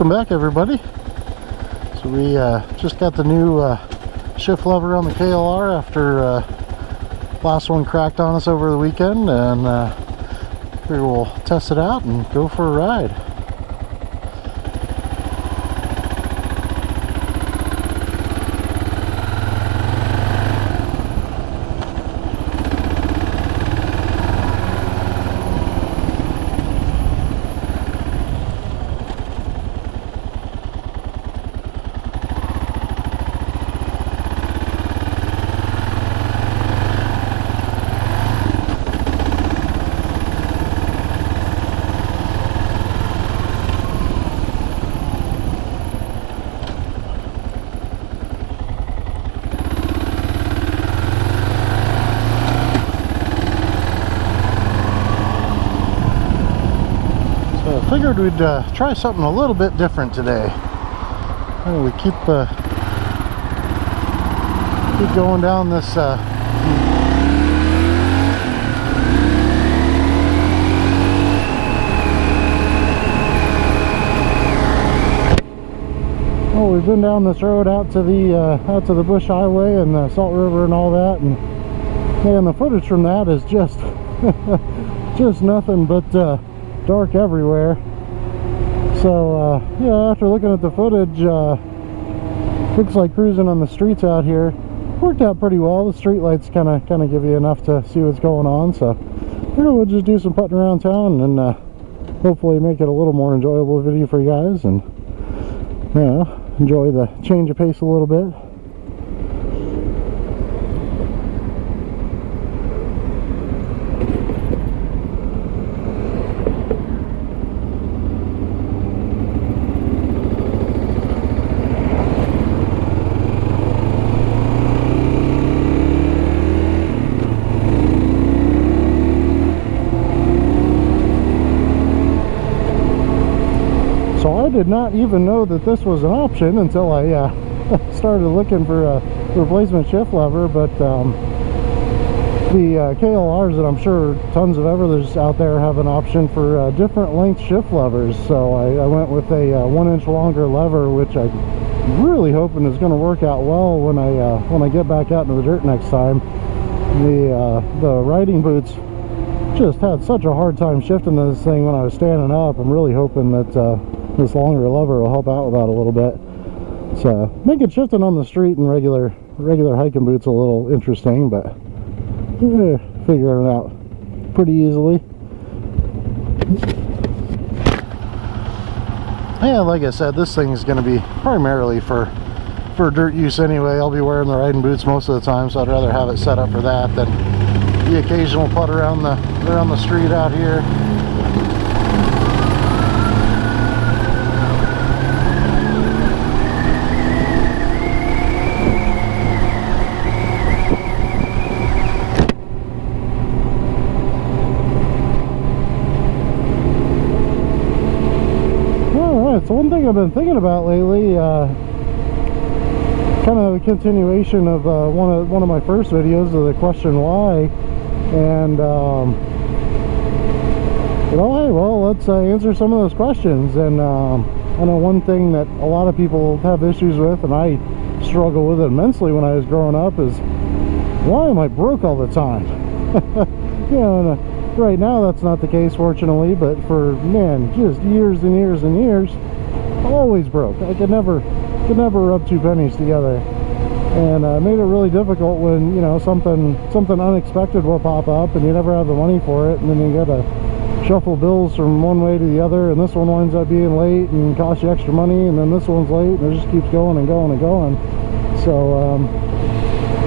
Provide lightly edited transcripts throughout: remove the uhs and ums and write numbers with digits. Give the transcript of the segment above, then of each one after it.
Welcome back, everybody. So we just got the new shift lever on the KLR after last one cracked on us over the weekend, and we will test it out and go for a ride. Figured we'd try something a little bit different today. We keep going down this we've been down this road out to the Bush Highway and the Salt River and all that, and man, the footage from that is just just nothing but dark everywhere. So yeah, after looking at the footage, looks like cruising on the streets out here worked out pretty well. The street lights kind of give you enough to see what's going on. So we'll just do some putting around town and hopefully make it a little more enjoyable video for you guys, and you know, enjoy the change of pace a little bit. I did not even know that this was an option until I started looking for a replacement shift lever, but the KLRs, that I'm sure tons of others out there have an option for different length shift levers. So I went with a 1 inch longer lever, which I'm really hoping is going to work out well when I get back out into the dirt next time. The riding boots just had such a hard time shifting this thing when I was standing up. I'm really hoping that this longer lever will help out with that a little bit. So making shifting on the street in regular hiking boots a little interesting, but figuring it out pretty easily. Yeah, like I said, this thing is going to be primarily for dirt use anyway. I'll be wearing the riding boots most of the time, so I'd rather have it set up for that than the occasional putt around the street out here. So one thing I've been thinking about lately, kind of a continuation of one of my first videos of the question why, and you know, hey, well, let's answer some of those questions. And I know one thing that a lot of people have issues with, and I struggle with it immensely when I was growing up, is why am I broke all the time? You know, right now that's not the case, fortunately, but for, man, just years and years and years, always broke. I could never rub two pennies together, and made it really difficult when, you know, something unexpected will pop up and you never have the money for it, and then you gotta shuffle bills from one way to the other, and this one winds up being late and costs you extra money, and then this one's late, and it just keeps going and going and going. So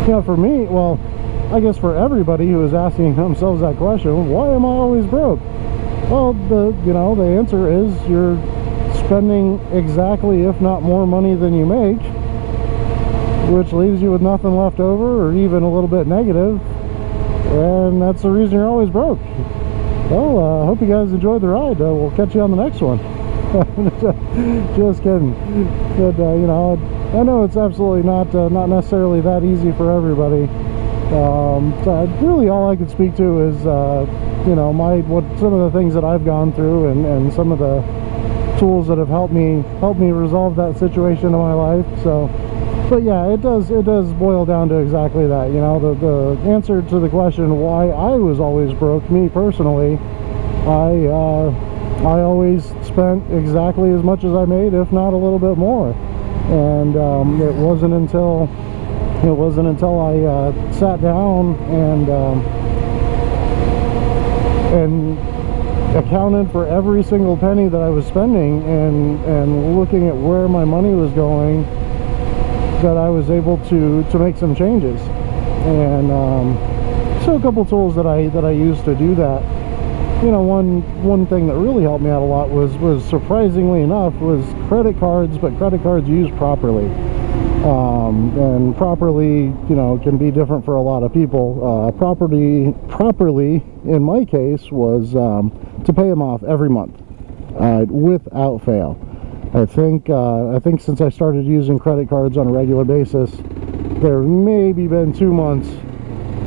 you know, for me, well, I guess for everybody who is asking themselves that question, why am I always broke? Well, the answer is you're spending exactly, if not more money than you make, which leaves you with nothing left over, or even a little bit negative, and that's the reason you're always broke. Well, I hope you guys enjoyed the ride. We'll catch you on the next one. Just kidding. But you know, I know it's absolutely not necessarily that easy for everybody. So really all I can speak to is you know, some of the things that I've gone through, and some of the tools that have helped me resolve that situation in my life. So, but yeah, it does boil down to exactly that. You know, the answer to the question why I was always broke, me personally, I always spent exactly as much as I made, if not a little bit more. And it wasn't until I sat down and accounted for every single penny that I was spending and looking at where my money was going that I was able to make some changes. And so a couple tools that I used to do that. You know, one thing that really helped me out a lot was surprisingly enough was credit cards, but credit cards used properly. And properly, you know, can be different for a lot of people. Properly in my case was to pay them off every month without fail. I think since I started using credit cards on a regular basis, there maybe been 2 months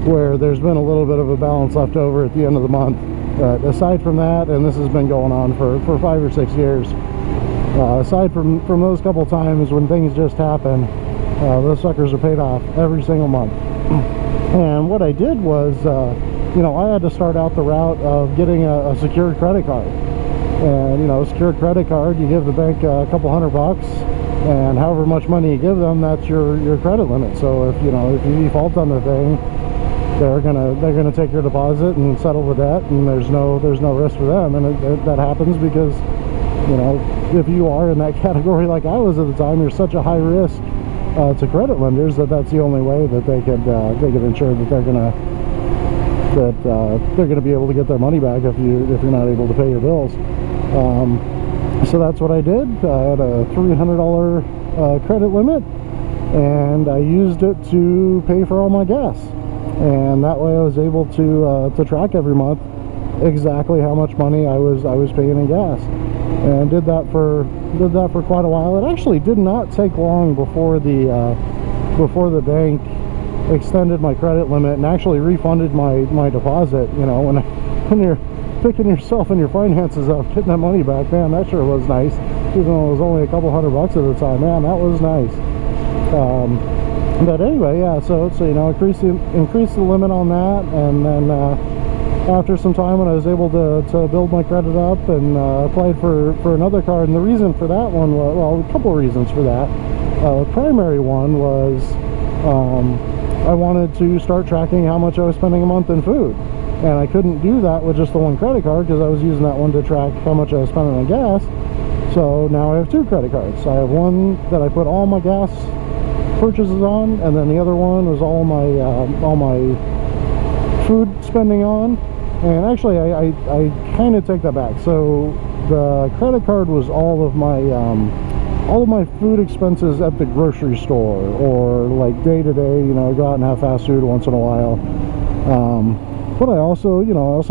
where there's been a little bit of a balance left over at the end of the month. But aside from that, and this has been going on for 5 or 6 years, aside from those couple times when things just happen, those suckers are paid off every single month. And what I did was, you know, I had to start out the route of getting a secured credit card. And, you know, a secured credit card, you give the bank a couple $100, and however much money you give them, that's your credit limit. So if you default on the thing, they're gonna take your deposit and settle the debt, and there's no risk for them. And that happens because, you know, if you are in that category like I was at the time, you're such a high risk to credit lenders that's the only way that they could ensure that they're gonna be able to get their money back if you're not able to pay your bills. So that's what I did. I had a $300 credit limit, and I used it to pay for all my gas. And that way I was able to track every month exactly how much money I was paying in gas, and did that for quite a while. It actually did not take long before the bank extended my credit limit and actually refunded my deposit. You know, when you're picking yourself and your finances up, getting that money back, man, that sure was nice. Even though it was only a couple $100 at the time, man, that was nice. But anyway, yeah, so you know, increase the limit on that, and then after some time, when I was able to build my credit up, and applied for another card. And the reason for that one was, well, a couple of reasons for that. The primary one was I wanted to start tracking how much I was spending a month in food, and I couldn't do that with just the one credit card because I was using that one to track how much I was spending on gas. So now I have 2 credit cards. I have one that I put all my gas purchases on, and then the other one was all my food spending on. And actually I kind of take that back. So the credit card was all of my food expenses at the grocery store, or like day to day, you know, go out and have fast food once in a while. But I also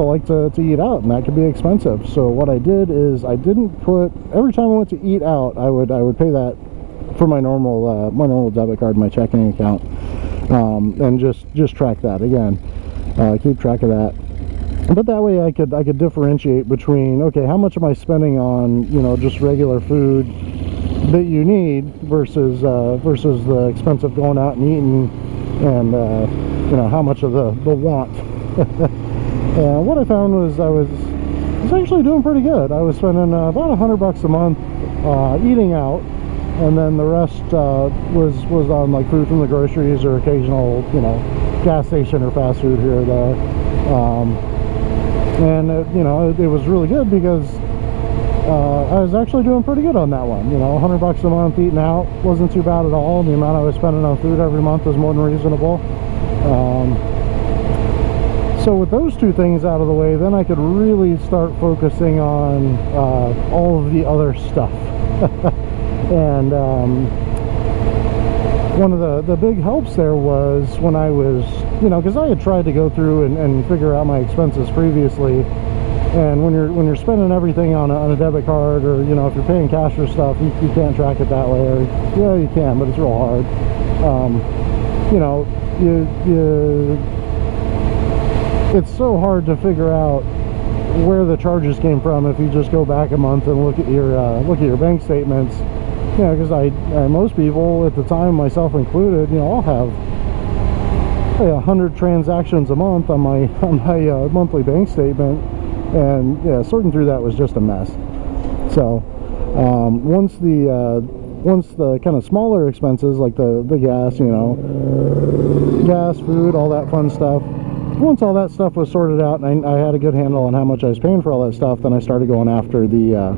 like to eat out, and that can be expensive. So what I did is I didn't put, every time I went to eat out, I would pay that for my normal debit card, my checking account, and just track that again, keep track of that. But that way I could differentiate between, okay, how much am I spending on, you know, just regular food that you need versus the expense of going out and eating, and you know, how much of the want. And what I found was I was actually doing pretty good. I was spending about $100 a month eating out, and then the rest was on like food from the groceries or occasional, you know, gas station or fast food here or there. And you know, it was really good because I was actually doing pretty good on that one. You know, $100 a month eating out wasn't too bad at all. The amount I was spending on food every month was more than reasonable. So with those 2 things out of the way, then I could really start focusing on all of the other stuff. And one of the big helps there was when I was, you know, because I had tried to go through and figure out my expenses previously. And when you're spending everything on a debit card, or, you know, if you're paying cash for stuff, you can't track it that way. Or, yeah, you can, but it's real hard. You know, it's so hard to figure out where the charges came from if you just go back a month and look at your bank statements. You know, because most people at the time, myself included, you know, I'll have 100 transactions a month on my monthly bank statement, and yeah, sorting through that was just a mess. So once the kind of smaller expenses like the gas, you know, gas, food, all that fun stuff, once all that stuff was sorted out and I had a good handle on how much I was paying for all that stuff, then I started going after the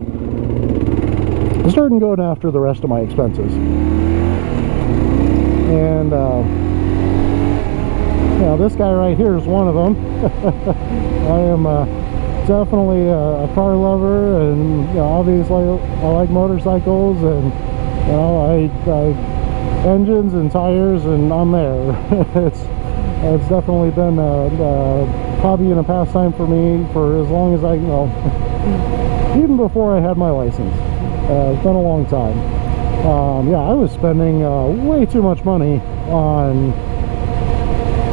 rest of my expenses. And you know, this guy right here is one of them. I am definitely a car lover, and you know, obviously I like motorcycles, and you know, I engines and tires, and I'm there. It's definitely been a hobby and a pastime for me for as long as I, you know, even before I had my license. It's been a long time. Yeah, I was spending way too much money on,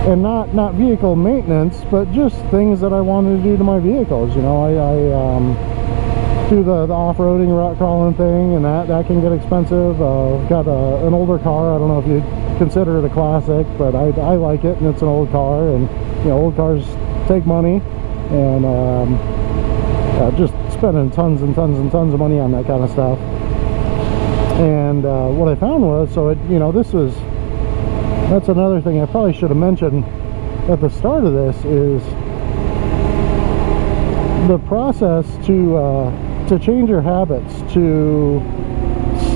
and not vehicle maintenance, but just things that I wanted to do to my vehicles. You know, I do the off-roading, rock crawling thing, and that can get expensive. I've got an older car. I don't know if you'd consider it a classic, but I like it, and it's an old car, and you know, old cars take money, and just spending tons and tons and tons of money on that kind of stuff. And what I found was, so it, you know, that's another thing I probably should have mentioned at the start of this, is the process to change your habits, to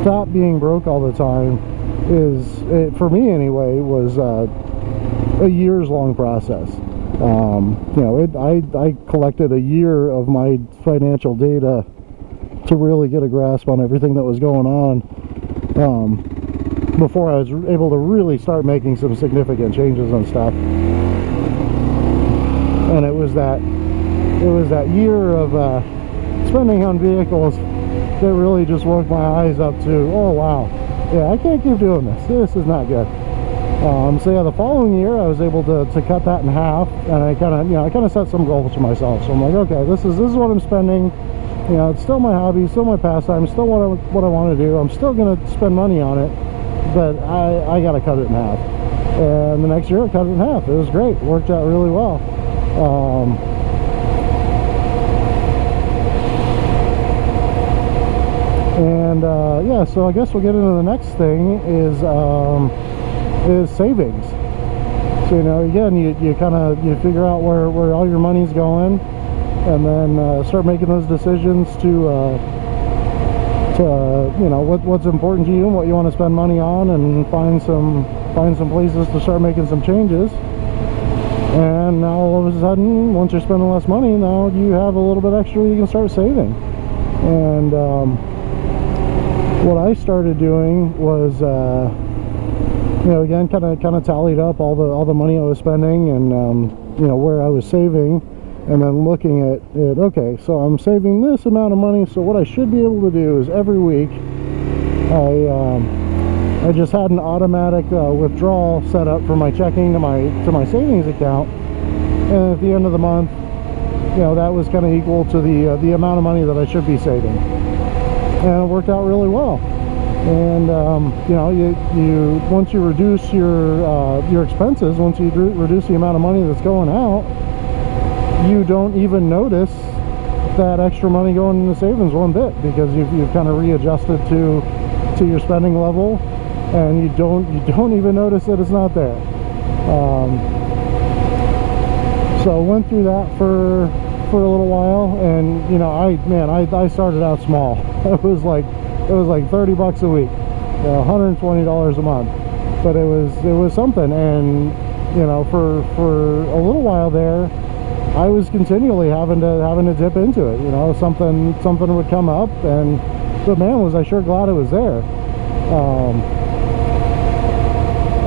stop being broke all the time, for me anyway, was a years long process. You know, I collected a year of my financial data to really get a grasp on everything that was going on, before I was able to really start making some significant changes on stuff. And it was that year of spending on vehicles that really just woke my eyes up to, oh wow, yeah, I can't keep doing this is not good. So yeah, the following year I was able to cut that in half, and I kind of set some goals for myself. So I'm like, okay, this is what I'm spending. You know, it's still my hobby, still my pastime, still what I want to do. I'm still going to spend money on it, but I got to cut it in half. And the next year I cut it in half. It was great. It worked out really well. Yeah, so I guess we'll get into the next thing, is savings. So, you know, again, you figure out where all your money's going, and then start making those decisions to you know, what's important to you and what you want to spend money on, and find some places to start making some changes. And now all of a sudden, once you're spending less money, now you have a little bit extra you can start saving. And what I started doing was, you know, again, kind of tallied up all the money I was spending, and you know, where I was saving, and then looking at it. Okay, so I'm saving this amount of money, so what I should be able to do is every week I just had an automatic withdrawal set up for my checking to my savings account, and at the end of the month, you know, that was kind of equal to the amount of money that I should be saving, and it worked out really well. And you know, you once you reduce your expenses, once you reduce the amount of money that's going out, you don't even notice that extra money going into savings one bit, because you've kind of readjusted to your spending level, and you don't even notice that it's not there. So I went through that for a little while, and you know, I started out small. It was like $30 a week, you know, $120 a month, but it was something. And you know, for a little while there, I was continually having to dip into it. You know, something would come up, but man, was I sure glad it was there.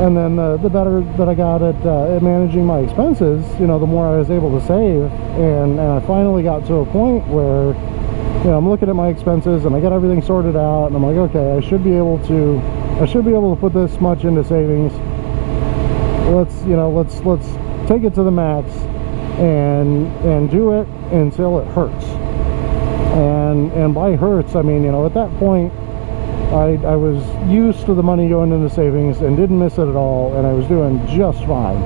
And then the better that I got at managing my expenses, you know, the more I was able to save, and I finally got to a point where, you know, I'm looking at my expenses and I got everything sorted out, and I'm like, okay, I should be able to put this much into savings. Let's take it to the max, and do it until it hurts. And by hurts, I mean, you know, at that point, I was used to the money going into savings and didn't miss it at all, and I was doing just fine.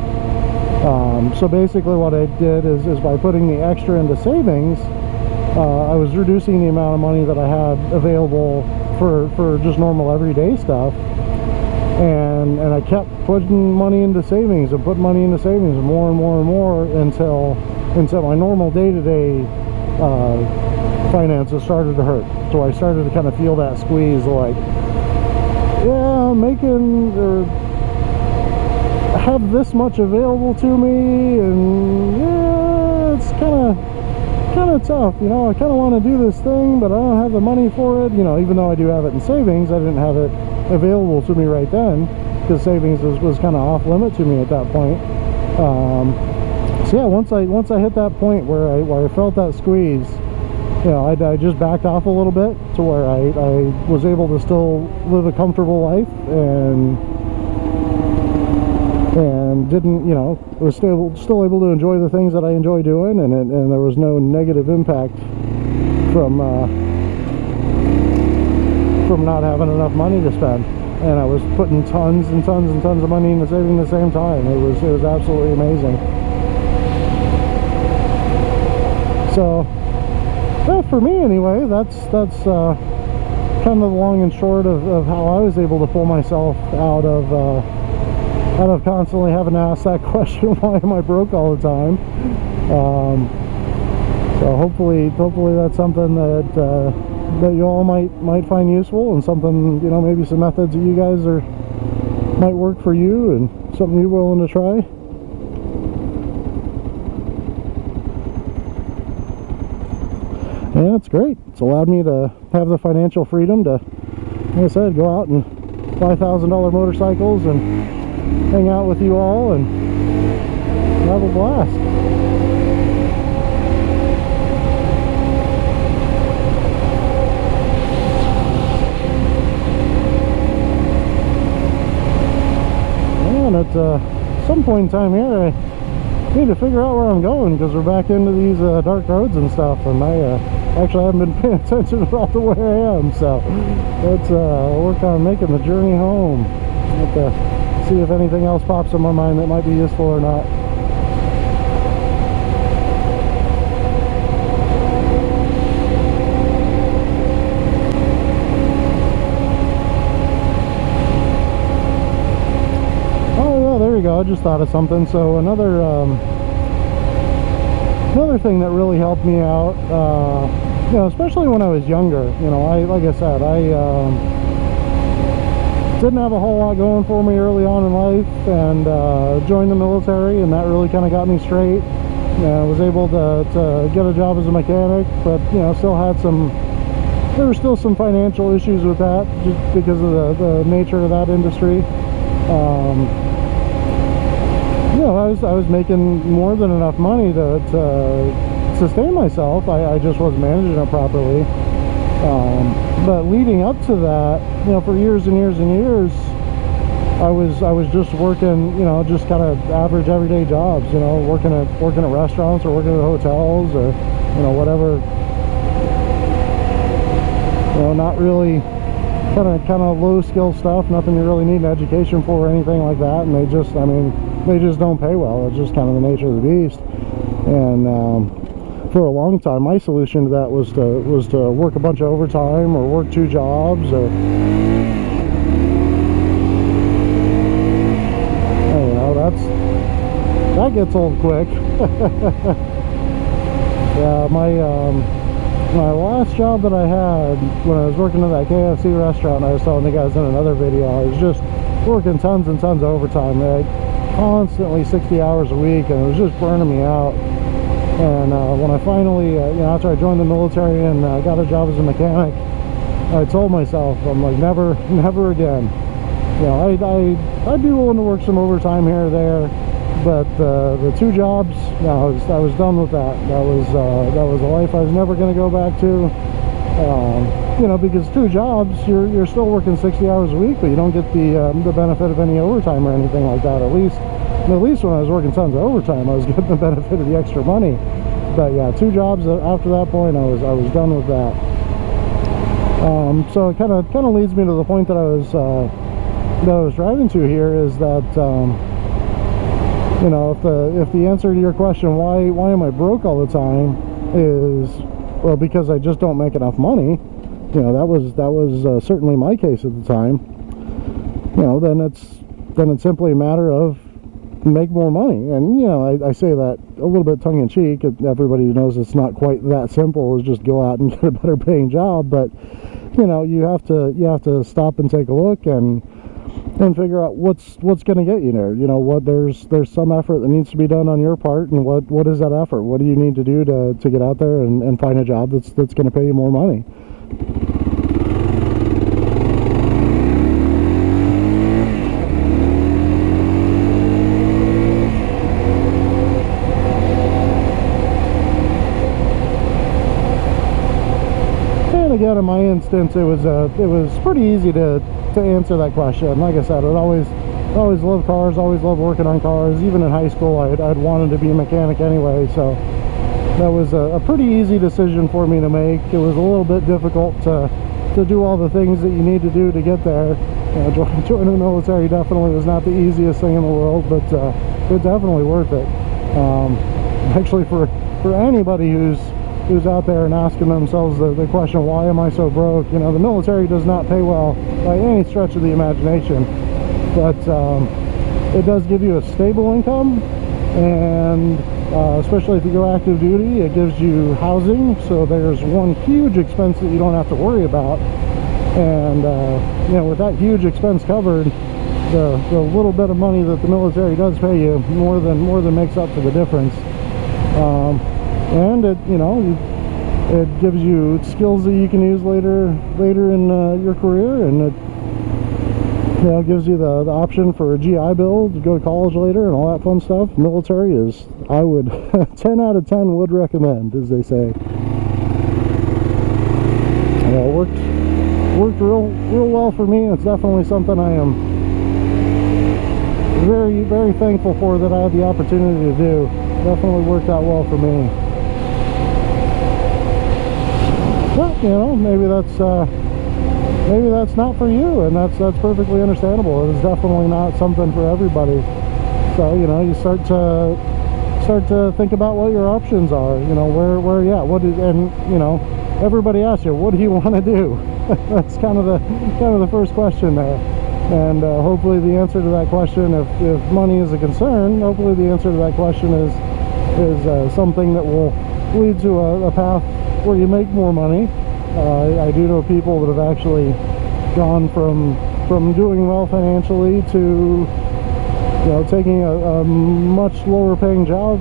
So basically what I did is by putting the extra into savings, I was reducing the amount of money that I had available for just normal everyday stuff, and I kept putting money into savings and putting money into savings more and more and more until my normal day-to-day finances started to hurt. So I started to kind of feel that squeeze, like, yeah, I'm making or have this much available to me, and yeah, it's kind of tough, you know. I kind of want to do this thing, but I don't have the money for it, you know. Even though I do have it in savings, I didn't have it available to me right then, because savings was kind of off limit to me at that point. So yeah, once I hit that point where I felt that squeeze, you know, I just backed off a little bit to where I was able to still live a comfortable life, and didn't, you know, was still able to enjoy the things that I enjoy doing, and there was no negative impact from not having enough money to spend. And I was putting tons and tons and tons of money into saving at the same time. It was absolutely amazing. So, well, for me anyway, that's kind of the long and short of how I was able to pull myself out of constantly having to ask that question, why am I broke all the time? So hopefully that's something that you all might find useful, and something, you know, maybe some methods that you guys might work for you, and something you're willing to try. Yeah, it's great. It's allowed me to have the financial freedom to, like I said, go out and buy $1,000 motorcycles and hang out with you all and have a blast. And at some point in time here, I need to figure out where I'm going, because we're back into these dark roads and stuff, and I actually haven't been paying attention at all to where I am, so let's work on making the journey home. Have to see if anything else pops in my mind that might be useful or not. Oh yeah, there you go. I just thought of something. So another thing that really helped me out, you know, especially when I was younger, you know, like I said, didn't have a whole lot going for me early on in life, and joined the military, and that really kind of got me straight. I was able to get a job as a mechanic, but, you know, there were still some financial issues with that, just because of the nature of that industry. You know, I was making more than enough money to sustain myself. I just wasn't managing it properly. But leading up to that, you know, for years and years and years, I was just working, you know, just kind of average everyday jobs, you know, working at restaurants, or working at hotels, or, you know, whatever, you know, not really kind of low skill stuff, nothing you really need an education for or anything like that. And they just don't pay well. It's just kind of the nature of the beast. And for a long time, my solution to that was to work a bunch of overtime, or work 2 jobs, or, you know, that gets old quick. Yeah, my last job that I had, when I was working at that KFC restaurant, I was telling the guys in another video, I was just working tons and tons of overtime, like constantly 60 hours a week, and it was just burning me out. And when I finally, you know, after I joined the military and got a job as a mechanic, I told myself, I'm like, never again. You know, I'd be willing to work some overtime here or there, but the 2 jobs, no, I was done with that. That was a life I was never going to go back to. You know, because 2 jobs, you're still working 60 hours a week, but you don't get the benefit of any overtime or anything like that. At least at least when I was working tons of overtime, I was getting the benefit of the extra money. But yeah, 2 jobs after that point, I was done with that. So it kind of leads me to the point that I was driving to here, is that you know, if the answer to your question, why am I broke all the time, is, well, because I just don't make enough money, you know, that was certainly my case at the time. You know, then it's simply a matter of make more money. And you know, I say that a little bit tongue-in-cheek. Everybody knows it's not quite that simple as just go out and get a better paying job, but you know, you have to stop and take a look and figure out what's going to get you there. You know, there's some effort that needs to be done on your part, and what is that effort? What do you need to do to get out there and find a job that's going to pay you more money? Again, in my instance, it was pretty easy to answer that question. Like I said, I'd always loved cars, always loved working on cars. Even in high school, I'd wanted to be a mechanic anyway, so that was a pretty easy decision for me to make. It was a little bit difficult to do all the things that you need to do to get there. You know, joining the military definitely was not the easiest thing in the world, but it's definitely worth it. Actually, for anybody who's out there and asking themselves the question, why am I so broke? You know, the military does not pay well by any stretch of the imagination, but it does give you a stable income, and especially if you go active duty, it gives you housing, so there's one huge expense that you don't have to worry about. And you know, with that huge expense covered, the little bit of money that the military does pay you more than makes up for the difference. And it, you know, it gives you skills that you can use later in your career, and it, you know, gives you the option for a GI Bill to go to college later and all that fun stuff. Military is, I would 10 out of 10 would recommend, as they say. Yeah, it worked real well for me. It's definitely something I am very, very thankful for that I had the opportunity to do. Definitely worked out well for me. Well, you know, maybe that's not for you, and that's perfectly understandable. It is definitely not something for everybody. So, you know, you start to think about what your options are. You know, where yeah, and you know, everybody asks you, what do you want to do? That's kind of the first question there. And hopefully the answer to that question, if money is a concern, hopefully the answer to that question is something that will lead to a path where you make more money. I do know people that have actually gone from doing well financially to, you know, taking a much lower paying job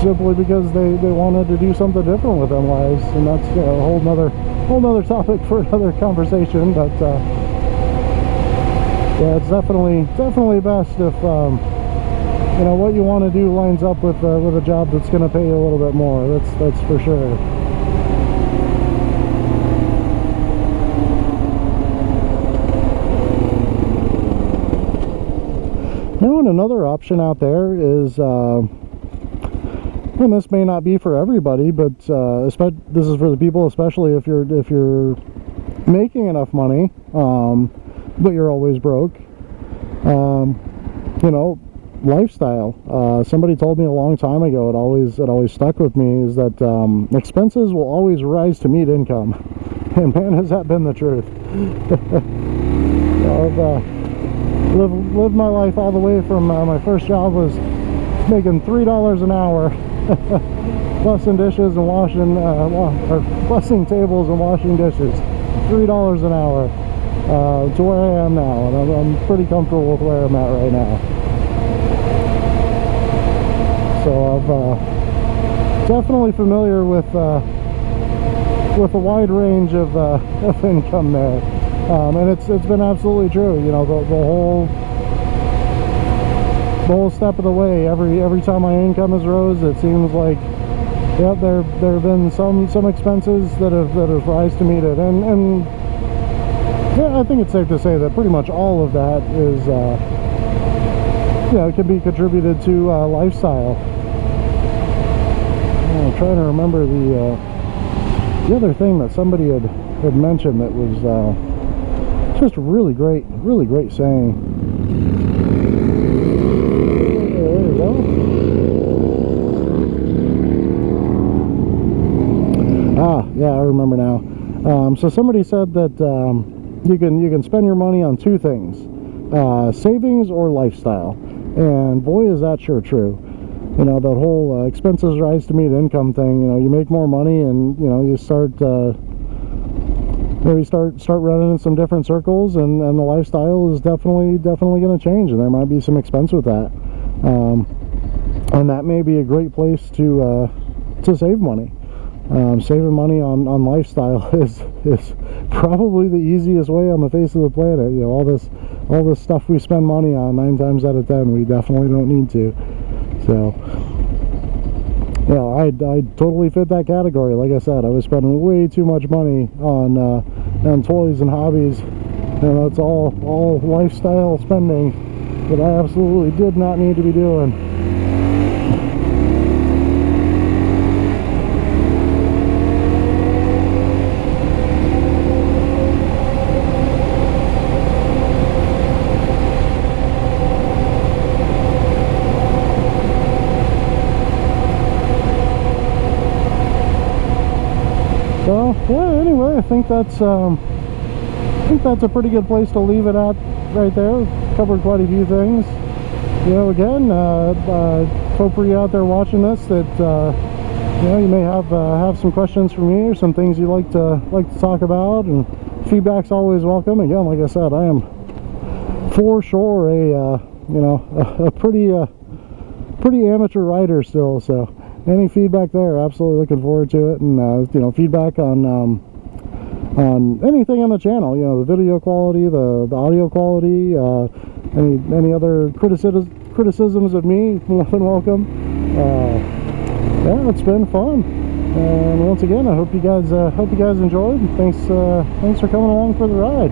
simply because they wanted to do something different with their lives. And that's, you know, a whole nother topic for another conversation. But yeah, it's definitely best if you know, what you want to do lines up with a job that's going to pay you a little bit more. That's for sure. Now, and another option out there is, and this may not be for everybody, but this is for the people, especially if you're making enough money, but you're always broke. You know, lifestyle. Somebody told me a long time ago, it always stuck with me, is that expenses will always rise to meet income. And man, has that been the truth. I've lived my life all the way from my first job was making $3 an hour, bussing dishes and washing, or bussing tables and washing dishes. $3 an hour to where I am now, and I'm pretty comfortable with where I'm at right now. So I've definitely familiar with a wide range of income there, and it's been absolutely true. You know, the whole step of the way. Every time my income has rose, it seems like, yeah, there have been some expenses that have rise to meet it, and yeah, I think it's safe to say that pretty much all of that you know, it can be contributed to lifestyle. I'm trying to remember the other thing that somebody had mentioned that was just a really great saying. There you go. Ah, yeah, I remember now. So somebody said that you can spend your money on two things, savings or lifestyle, and boy is that sure true. You know, that whole expenses rise to meet income thing. You know, you make more money, and you know, you start maybe start running in some different circles, and the lifestyle is definitely going to change, and there might be some expense with that, and that may be a great place to save money. Saving money on lifestyle is probably the easiest way on the face of the planet. You know, all this stuff we spend money on, 9 times out of 10 we definitely don't need to. So, you know, I totally fit that category. Like I said, I was spending way too much money on toys and hobbies, and that's all lifestyle spending that I absolutely did not need to be doing. So yeah, anyway, I think that's a pretty good place to leave it at right there. Covered quite a few things. You know, again, hope for you out there watching this that you know, you may have some questions for me or some things you'd like to talk about, and feedback's always welcome. Again, like I said, I am for sure a you know, a pretty amateur rider still, so any feedback there, absolutely looking forward to it. And you know, feedback on anything on the channel, you know, the video quality, the audio quality, any other criticisms of me, more than welcome. Yeah, it's been fun, and once again, I hope you guys enjoyed. Thanks for coming along for the ride.